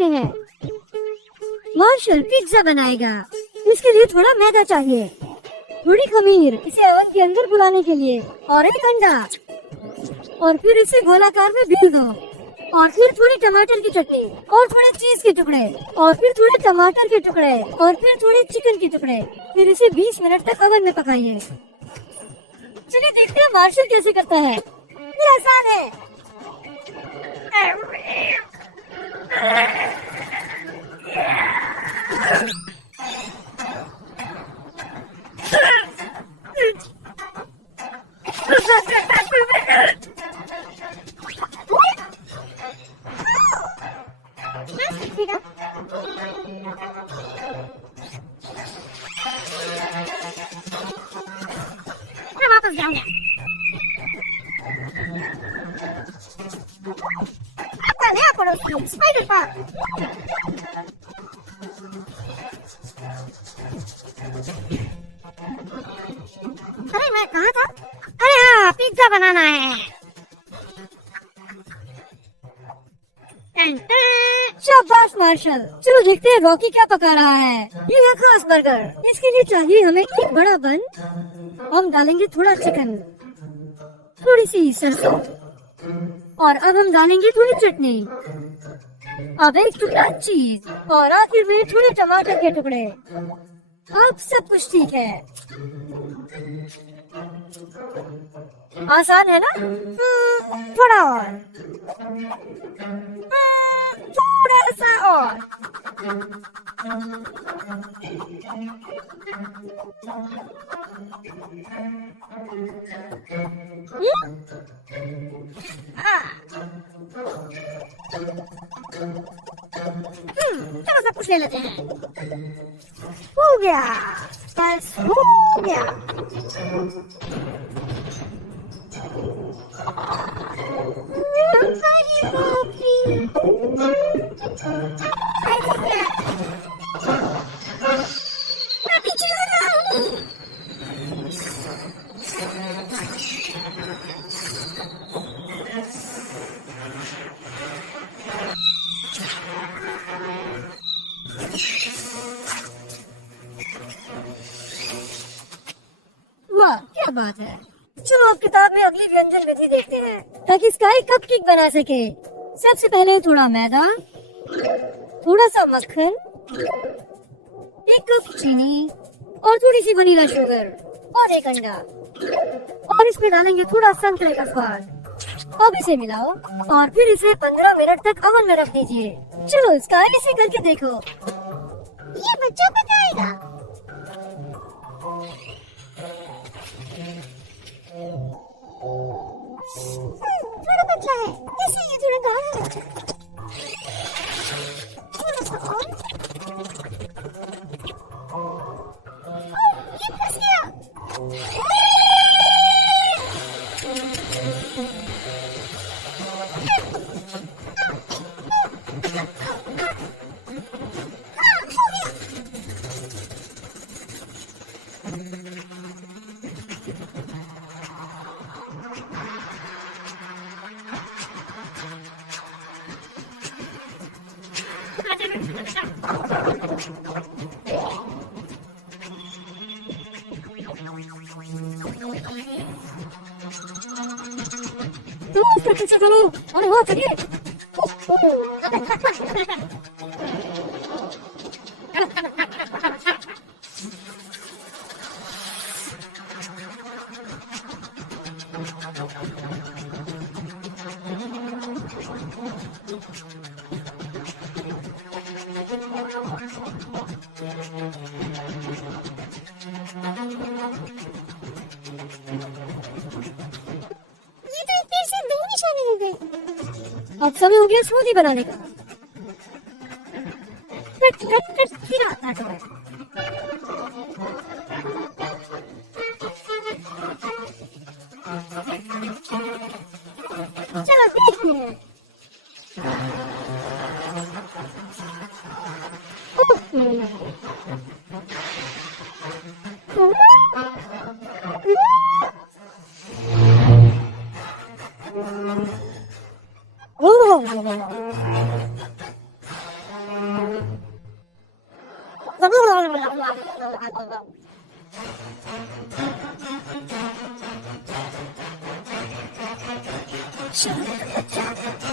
हैं। Martial pizza बनाएगा, इसके लिए थोड़ा मैदा चाहिए, थोड़ी खमीर इसे ओवन के अंदर बुलाने के लिए, और एक अंडा, और फिर इसे गोलाकार में बेल दो, और फिर थोड़ी टमाटर की चटनी, और थोड़े चीज के टुकड़े, और फिर थोड़े टमाटर के टुकड़े, और फिर थोड़े चिकन के टुकड़े। फिर इसे 20 मिनट तक ओवन में पकाइए। चलिए देखते हैं मार्शल कैसे करता है। ये आसान है। मैं वापस जाऊंगा। आपका नया पड़ोसी स्पाइडर पार्क। अरे मैं कहाँ था? अरे हाँ, पिज्जा बनाना है। शाबाश मार्शल। चलो देखते हैं रॉकी क्या पका रहा है। ये है खास बर्गर। इसके लिए चाहिए हमें एक बड़ा बन, हम डालेंगे थोड़ा चिकन, थोड़ी सी सरसों, और अब हम डालेंगे थोड़ी चटनी, अब एक टुकड़ा चीज, और आखिर में थोड़े टमाटर के टुकड़े। अब सब कुछ ठीक है। आसान है ना? थोड़ा और, थोड़ा सा और। चलो सब कुछ ले लेते हैं। हो गया, बस हो गया। वाह क्या बात है। चलो अब किताब में अगली व्यंजन विधि देखते हैं ताकि स्काई कपकेक बना सके। सबसे पहले थोड़ा मैदा, थोड़ा सा मक्खन, 1 कप चीनी, और थोड़ी सी वनीला शुगर, और एक अंडा, और इसमें डालेंगे थोड़ा संतरे का स्वाद। अब इसे मिलाओ और फिर इसे 15 मिनट तक ओवन में रख दीजिए। चलो स्काई इसे करके देखो। ये बच्चा बताएगा। थोड़ा बच्चा है इसलिए थोड़ा गाढ़ा है। थोड़ा सा और। ये फंस गया। चलो अरे वाह चलिए। अब समय हो गया स्मूदी बनाने का। कट कट कट फिर आता है। चलो देखते हैं। Shut up.